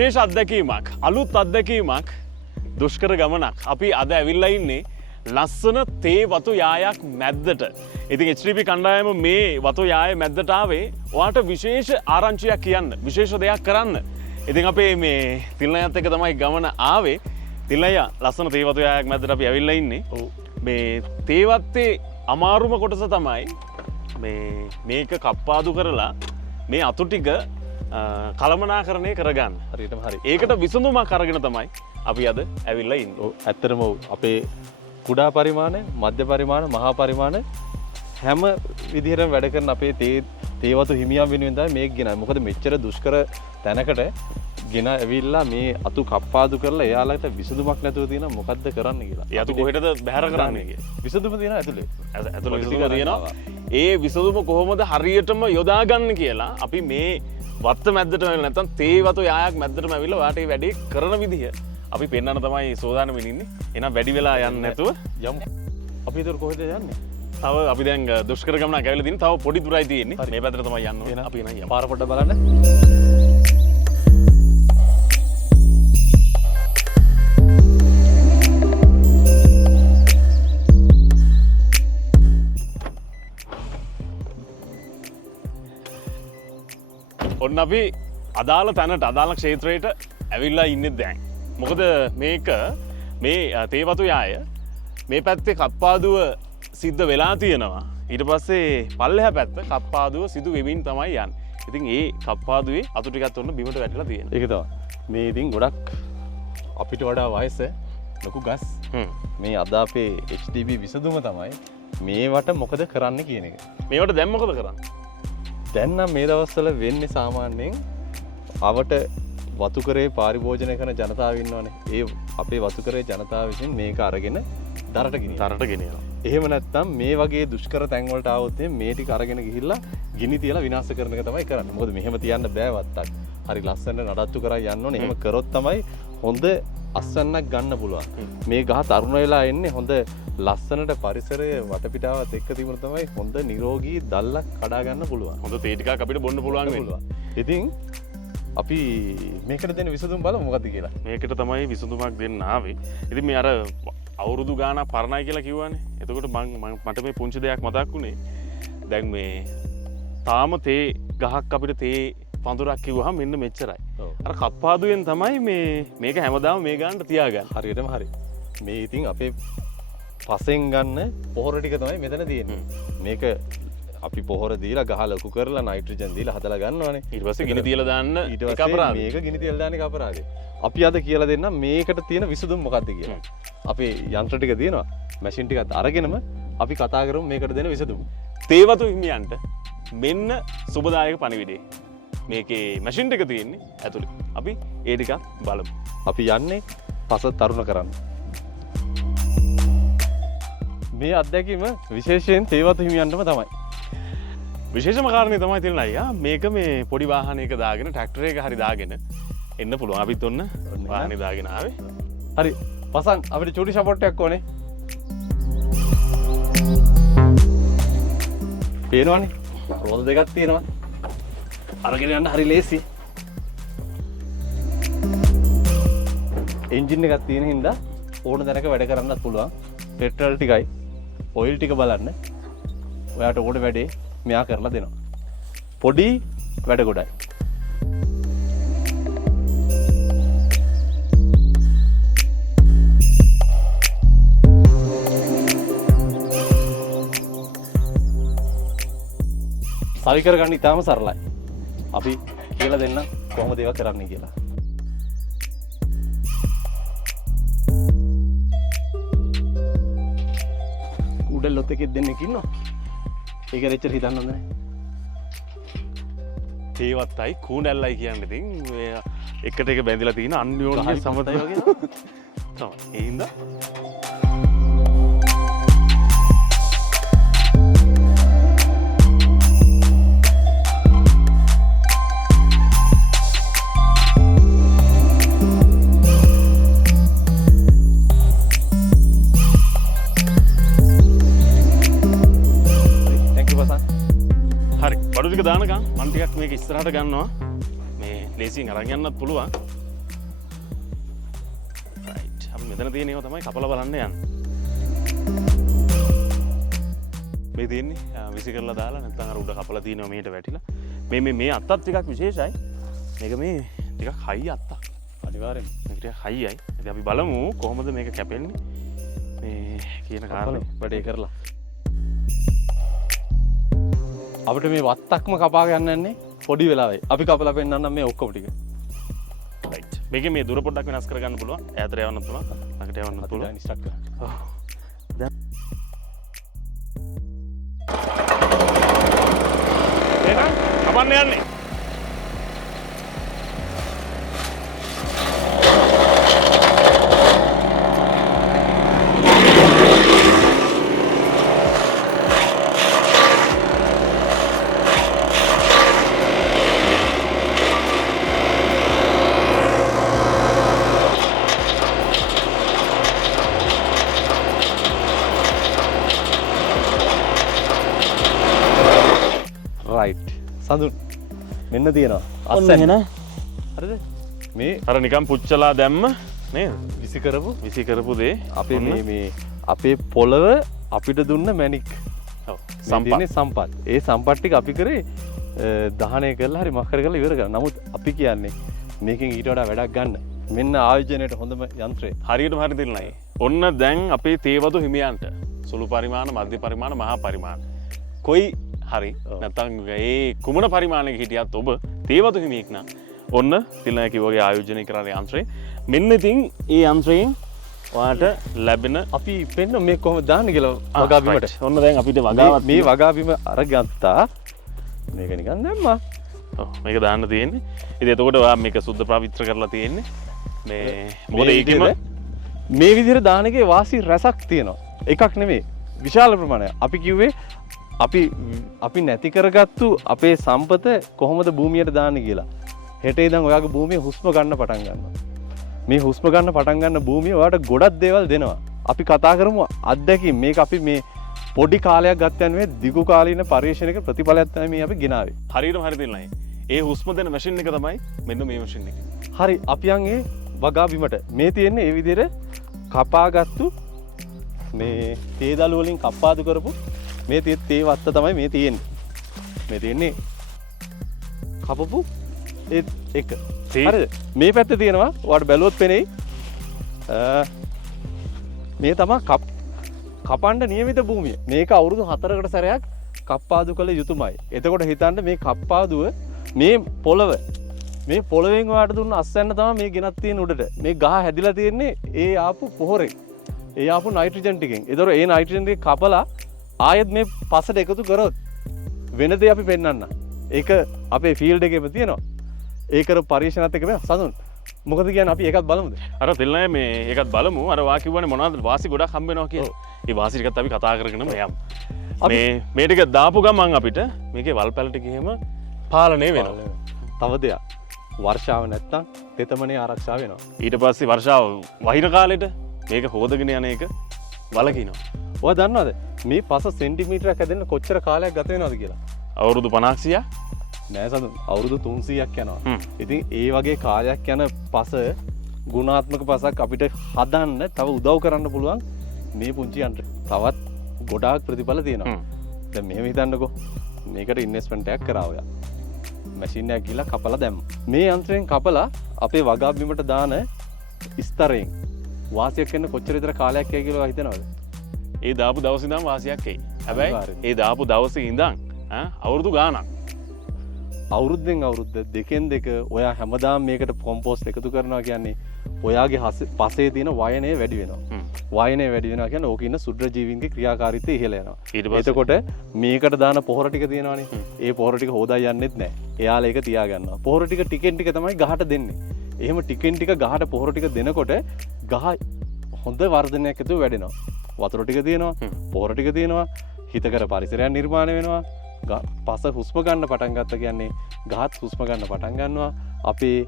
විශේෂ අත්දැකීමක් අලුත් අත්දැකීමක් දුෂ්කර ගමනක් අපි අද ඇවිල්ලා ඉන්නේ ලස්සන තේ වතු යායක් මැද්දට. ඉතින් HTP කණ්ඩායම මේ වතු යාය මැද්දට ආවේ ඔයාට විශේෂ ආරංචියක් කියන්න, විශේෂ දෙයක් කරන්න. ඉතින් අපේ මේ තිල්නයත් එක්ක තමයි ගමන ආවේ. තිල්නය ලස්සන තේ වතු යායක් මැද්දට අපි ඇවිල්ලා ඉන්නේ. මේ තේ වත්තේ අමාරුම කොටස තමයි මේක කප්පාදු කරලා මේ අතු ටික කළමනාකරණය කරගන්න. හරියටම හරි. ඒකට විසඳුමක් අරගෙන තමයි අපි අද ඇවිල්ලා ඉන්නේ. ඇත්තටම අපේ කුඩා පරිමාණ, මධ්‍ය පරිමාණ, මහා පරිමාණ හැම විදිහටම වැඩ කරන අපේ තේ වතු හිමියන් වෙනුවෙන් තමයි මේක ගෙනයි. මොකද මෙච්චර දුෂ්කර තැනකට ගෙන ඇවිල්ලා මේ අතු කප්පාදු කරලා එයාලට විසඳුමක් නැතුව තියෙන මොකද්ද කරන්න කියලා. ඒ අතු කොහෙටද බැහැර කරන්නේ කියලා. විසඳුම තියෙනවා ඇතුලේ. ඇතුලේ විසඳුම තියෙනවා. ඒ විසඳුම කොහොමද හරියටම යොදා ගන්න කියලා අපි මේ වත්ත මැද්දට නැත්නම් තේ වතු යායක් මැද්දටම ඇවිල්ලා ඔයාට මේ වැඩේ කරන විදිහ අපි පෙන්වන්න තමයි සෝදානම් වෙන්නේ. එහෙනම් වැඩි වෙලා යන්නේ නැතුව යමු. අපි ඒතර කොහෙද යන්නේ? තව අපි දැන් දුෂ්කර ගමනක් ඇවිල්ලා තියෙන. තව පොඩි දුරයි තියෙන්නේ. මේ පැත්තට තමයි යන්න ඕනේ. අපි එනවා. පාර පොඩ්ඩක් බලන්න. ඔන්න අපි අදාළ තැනට අදාළ ක්ෂේත්‍රයට ඇවිල්ලා ඉන්නේ දැන්. මොකද මේක මේ තේ වතු යාය මේ පැත්තේ කප්පාදුව සිද්ධ වෙලා තියෙනවා. ඊට පස්සේ පල්ලෙහා පැත්ත කප්පාදුව සිදු වෙමින් තමයි යන්නේ. ඉතින් ඒ කප්පාදුවේ අතු ටිකත් ඔන්න බිමට වැටිලා තියෙනවා. ඒක තමයි. මේ ඉතින් ගොඩක් අපිට වඩා වයස ලොකු ගස්. මේ අද අපේ HTP විසඳුම තමයි මේවට මොකද කරන්න කියන එක. මේවට දැන් මොකද කරන්නේ? දැන් නම් මේ දවස්වල වෙන්නේ සාමාන්‍යයෙන් අවට වතුකරේ පරිභෝජනය කරන ජනතාව ඉන්නවනේ. ඒ අපේ වතුකරේ ජනතාව විසින් මේක අරගෙන දරට ගෙනියනවා. එහෙම නැත්නම් මේ වගේ දුෂ්කර තැන් වලට ආවොත් මේ ටික අරගෙන ගිහිල්ලා ගිනි තියලා විනාශ කරන එක තමයි කරන්නේ. මොකද මෙහෙම තියන්න බෑ වත්තක්. හරි ලස්සනට නඩත්තු කරා යන්න ඕනේ. එහෙම කරොත් තමයි හොඳ අස්වැන්නක් ගන්න පුළුවන්. මේ ගහ තරුණ වෙලා එන්නේ හොඳ ලස්සනට පරිසරය වටපිටාවත් එක්ක තිබුණ තමයි හොඳ නිරෝගී දල්ලක් කඩා ගන්න පුළුවන්. හොඳ තේ ටිකක් අපිට බොන්න පුළුවන් වෙනවා. ඉතින් අපි මේකට දෙන විසඳුම් බලමු මොකද්ද කියලා. මේකට තමයි විසඳුමක් දෙන්න ආවේ. ඉතින් මේ අර අවුරුදු ගාණක් පරණයි කියලා කිව්වනේ. එතකොට මට මේ පුංචි දෙයක් මතක් වුණේ. දැන් මේ තාම තේ ගහක් අපිට තේ පඳුරක් කිව්වහම මෙන්න මෙච්චරයි. අර කප්පාදුවෙන් තමයි මේක හැමදාම මේ ගානට තියාගන්න. හරියටම හරි. මේ ඉතින් අපේ පසෙන් ගන්න පොහොර ටික තමයි මෙතන තියෙන්නේ. මේක අපි පොහොර දීලා ගහ ලොකු කරලා නයිට්‍රජන් දීලා හදලා ගන්නවනේ. ඊට පස්සේ ගිනි තියලා දාන්න එක අපරාධය. මේක ගිනි තියලා දාන්න එක අපරාධය. අපි අද කියලා දෙන්නම් මේකට තියෙන විසඳුම මොකක්ද කියලා. අපේ යන්ත්‍ර ටික තියෙනවා. මැෂින් ටිකත් අරගෙනම අපි කතා කරමු මේකට දෙන විසඳුම. තේ වතු හිමියන්ට මෙන්න සුබදායක පණිවිඩය. මේකේ මැෂින් ටික තියෙන්නේ ඇතුලේ. අපි ඒ ටික බලමු. අපි යන්නේ පස තරුණ කරන්න. මේ අත්දැකීම විශේෂයෙන් තේ වතු හිමියන්ටම තමයි. විශේෂම කාරණේ තමයි තියෙන අයියා මේක මේ පොඩි වාහනයක දාගෙන ට්‍රැක්ටර් එක හරි දාගෙන එන්න පුළුවන්. අපිත් ඔන්න වාහනේ දාගෙන ආවේ. හරි. පසන් අපිට චූටි සපෝට් එකක් ඕනේ. පේනවනේ. රෝද දෙකක් තියෙනවා. අරගෙන යන්න හරි ලේසි. එන්ජින් එකක් තියෙන හින්දා ඕන දැනක වැඩ කරන්නත් පුළුවන්. පෙට්‍රල් ටිකයි ඔයිල් ටික බලන්න. ඔයාට ඕන වැඩේ මෙයා කරලා දෙනවා. පොඩි වැඩ ගොඩයි. සවි කරගන්න ඉතාම සරලයි. අපි කියලා දෙන්න කොහොමද ඒවා කරන්නේ කියලා. උඩලොත් එකෙක් දෙන්නෙක් ඉන්නවා. ඒක රෙච්චර හිතන්න හොඳ නැහැ. තේවත්තයි කූණැල්ලයි කියන්නේ ඉතින් එකට එක බැඳලා තියෙන අන්‍යෝන්‍ය සමතය වගේ තමයි. ඒ හින්දා දානකම් මන් ටිකක් මේක ඉස්සරහට ගන්නවා. මේ ලේසියෙන් අරන් යන්නත් පුළුවන්. මෙතන තියෙන ඒවා තමයි කපලා බලන්න යන්නේ. මේ තියෙන්නේ විසි කරලා දාලා නැත්නම් අර උඩ කපලා තියෙනවා මේට වැටිලා. මේ අත්තත් ටිකක් විශේෂයි. මේක මේ ටිකක් හයි අත්තක්. අනිවාර්යෙන්. මේක ටිකක් හයියි. ඉතින් අපි බලමු කොහොමද මේක කැපෙන්නේ. මේ කියන කාරණේ වැඩේ කරලා. අපිට මේ වත්තක්ම කපා ගන්න යන්නේ පොඩි වෙලාවයි. අපි කපලා පෙන්නන්නම් මේ ඔක්කොම ටික. රයිට්. මේකේ මේ දුර පොඩ්ඩක් වෙනස් කරගන්න පුළුවන්. ඈතට යවන්න පුළුවන්. ළඟට යවන්න පුළුවන්. ස්ටක් කරන්න. ඔව්. දැන් එහෙනම් කපන්න යන්නේ. රයිට්. සඳුන් මෙන්න තියෙනවා. අස්සෙන් එන. හරිද? මේ අර නිකන් පුච්චලා දැම්ම නේද? විසි කරපු දේ අපේ මේ අපේ පොළව අපිට දුන්න මැණික්. ඔව්. සම්පත්. ඒ සම්පත් ටික අපි කරේ දහනය කරලා හරි මක්කර කරලා ඉවර කරා. නමුත් අපි කියන්නේ මේකෙන් ඊට වඩා වැඩක් ගන්න. මෙන්න ආයෝජනයට හොඳම යන්ත්‍රය. හරියටම හරි දෙන්නයි. ඔන්න දැන් අපේ තේවතු හිමියන්ට සුළු පරිමාණ, මධ්‍ය පරිමාණ, මහා පරිමාණ. කොයි හරි නැත්නම් ඒ කුමන පරිමාණයක හිටියත් ඔබ තේවතු හිමියෙක් නම් ඔන්න තිලනා කිව්වගේ ආයෝජනය කරන යන්ත්‍රය. මෙන්න ඉතින් ඒ යන්ත්‍රයෙන් ඔයාට ලැබෙන අපි පෙන්න මේ කොහොමද දාන්නේ කියලා වගාබිමට. ඔන්න දැන් අපිට වගාවක් මේ වගාබිම අරගත්තා. මේක නිකන් දැම්මා. ඔව් මේක දාන්න තියෙන්නේ. ඉතින් එතකොට ඔයා මේක සුද්ධ පවිත්‍ර කරලා තියෙන්නේ. මේ මොකද ඒකෙම මේ විදිහට දාන එකේ වාසි රසක් තියෙනවා. එකක් නෙමෙයි. විශාල ප්‍රමාණයක්. අපි කිව්වේ අපි නැති කරගත්තු අපේ සම්පත කොහොමද භූමියට දාන්නේ කියලා. හෙට ඉඳන් ඔයාගේ භූමිය හුස්ම ගන්න පටන් ගන්නවා. මේ හුස්ම ගන්න පටන් ගන්න භූමිය ඔයාට ගොඩක් දේවල් දෙනවා. අපි කතා කරමු අත්දැකීම්. මේක අපි මේ පොඩි කාලයක් ගත්ත යන මේ දිගු කාලීන පරිශ්‍රණයක ප්‍රතිඵලයක් තමයි මේ අපි ගෙනාවේ. හරියටම හරි දෙන්නයි. ඒ හුස්ම දෙන මැෂින් එක තමයි මෙන්න මේ මැෂින් එක. හරි අපි යන් ඒ වගාබිමට මේ තියෙන්නේ ඒ විදිහට කපාගත්තු මේ තේ දළු වලින් කප්පාදු කරපු මේ තේ වත්ත තමයි මේ තියෙන්නේ. මේ තියෙන්නේ කපපු ඒ එක. හරිද? මේ පැත්තේ තියෙනවා ඔයාලට බැලුවොත් පෙනෙයි. මේ තමයි කපන්න නියමිත භූමිය. මේක අවුරුදු 4කට සැරයක් කප්පාදු කළ යුතුමයි. එතකොට හිතන්න මේ කප්පාදුව මේ පොළවෙන් ඔයාලට දුන්න අස්වැන්න තමයි මේ ගෙනත් තියෙන උඩට. මේ ගහ හැදිලා තියෙන්නේ ඒ ආපු පොහොරෙන්. ඒ ආපු නයිට්‍රජන් ටිකෙන්. ඒතකොට ඒ නයිට්‍රජන් ටික කපලා ආයෙත් මේ පසට එකතු කරොත් වෙන දේ අපි පෙන්වන්න. ඒක අපේ ෆීල්ඩ් එකේම තියෙනවා. ඒකර පරීක්ෂණත් එක්ක වෙන සඳුන්. මොකද කියන්නේ අපි ඒකත් බලමුද? අර තෙල්නෑ මේ ඒකත් බලමු. අර වා කිව්වනේ මොනවද වාසි ගොඩක් හම්බ වෙනවා කියලා. ඒ වාසි ටිකත් අපි කතා කරගෙනම යමු. මේ ටික දාපු ගමන් අපිට මේකේ වල් පැල ටික එහෙම පාලනය වෙනවා. තව දෙයක්. වර්ෂාව නැත්තම් තෙතමනේ ආරක්ෂා වෙනවා. ඊට පස්සේ වර්ෂාව වහින කාලෙට මේක හොදගෙන යන එක වලකිනවා. ඔයා දන්නවද මේ පස සෙන්ටිමීටරයක් හැදෙන්න කොච්චර කාලයක් ගත වෙනවද කියලා? අවුරුදු 500ක් නෑ සඳුන් අවුරුදු 300ක් යනවා. ඉතින් ඒ වගේ කාලයක් යන පස ගුණාත්මක පසක් අපිට හදන්න තව උදව් කරන්න පුළුවන් මේ පුංචි යන්ත්‍රය. තවත් ගොඩාක් ප්‍රතිඵල තියෙනවා. දැන් මෙහෙම හිතන්නකෝ. මේකට ඉන්වෙස්ට්මන්ට් එකක් කරා ඔයා. මැෂින් එකක් ගිහලා කපලා දැම්මා. මේ යන්ත්‍රයෙන් කපලා අපේ වගා බිමට දාන ස්තරයෙන් වාසියක් වෙන්න කොච්චර විතර කාලයක් යයි කියලා හිතනවද? ඒ දාපු දවසේ ඉඳන් වාසියක් එයි. හැබැයි ඒ දාපු දවසේ ඉඳන් අවුරුදු ගාණක් අවුරුද්දෙන් අවුරුද්ද දෙකෙන් දෙක ඔයා හැමදාම මේකට කොම්පෝස්ට් එකතු කරනවා කියන්නේ ඔයාගේ පසේ තියෙන වයනය වැඩි වෙනවා. වයනය වැඩි වෙනවා කියන්නේ ඕක ඉන්න සුද්ධ ජීවීන්ගේ ක්‍රියාකාරීත්වය ඉහළ යනවා. එතකොට මේකට දාන පොහොර ටික තියෙනවානේ. ඒ පොහොර ටික හොදා යන්නෙත් නැහැ. එයාලා ඒක තියා ගන්නවා. පොහොර ටික ටිකෙන් ටික තමයි ගහට දෙන්නේ. එහෙම ටිකෙන් ටික ගහට පොහොර ටික දෙනකොට ගහ හොඳ වර්ධනයක් ඇතුව වැඩෙනවා. වතුර ටික තියෙනවා, පොහොර ටික තියෙනවා, හිතකර පරිසරයක් නිර්මාණය වෙනවා. පස හුස්ම ගන්න පටන් ගත්ත කියන්නේ ගහත් හුස්ම ගන්න පටන් ගන්නවා. අපේ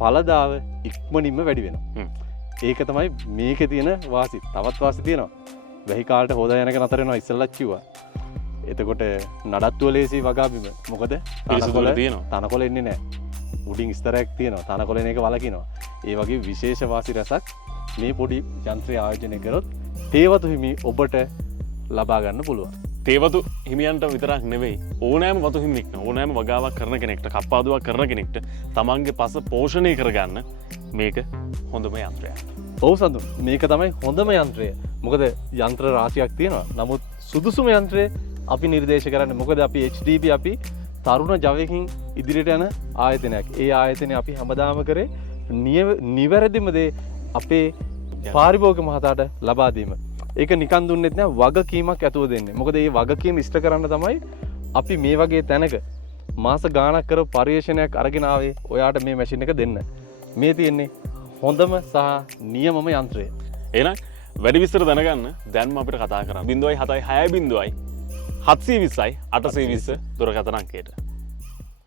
ඵලදාව ඉක්මනින්ම වැඩි වෙනවා. ඒක තමයි මේකේ තියෙන වාසි. තවත් වාසි තියෙනවා. වැහි කාලට හොදා යනක නතර වෙනවා ඉස්සෙල්ලත් කිව්වා. එතකොට නඩත්තුව ලේසි වගා බිම. මොකද පිරිසුදුල තියෙනවා. තනකොළ එන්නේ නැහැ. උඩින් ස්තරයක් තියෙනවා. තනකොළෙන එක වලකිනවා. ඒ වගේ විශේෂ වාසි රසක් මේ පොඩි යන්ත්‍රය ආයෝජනය කරොත් තේවතු හිමි ඔබට ලබා ගන්න පුළුවන්. තේවතු හිමියන්ට විතරක් නෙවෙයි ඕනෑම වතු හිමිෙක්ට ඕනෑම වගාවක් කරන කෙනෙක්ට කප්පාදුවක් කරන කෙනෙක්ට තමන්ගේ පස පෝෂණය කරගන්න මේක හොඳම යන්ත්‍රයක්. ඔව් සඳු මේක තමයි හොඳම යන්ත්‍රය. මොකද යන්ත්‍ර රාශියක් තියෙනවා. නමුත් සුදුසුම යන්ත්‍රය අපි නිර්දේශ කරන්නේ මොකද අපි HDP අපි තරුණ ජවයකින් ඉදිරියට යන ආයතනයක්. ඒ ආයතනය අපි හැමදාම කරේ නිවැරදිම දේ අපේ පාරිභෝගික මහතාට ලබා දීම. ඒක නිකන් දුන්නෙත් නෑ වගකීමක් ඇතුව දෙන්නේ. මොකද මේ වගකීම ඉෂ්ට කරන්න තමයි අපි මේ වගේ තැනක මාස ගාණක් කර පරිශ්‍රණයක් අරගෙන ආවේ ඔයාට මේ මැෂින් එක දෙන්න. මේ තියෙන්නේ හොඳම සහ නියමම යන්ත්‍රය. එහෙනම් වැඩි විස්තර දැනගන්න දැන්ම අපිට කතා කරන්න 0.76 720 820 දුරකථන අංකයට.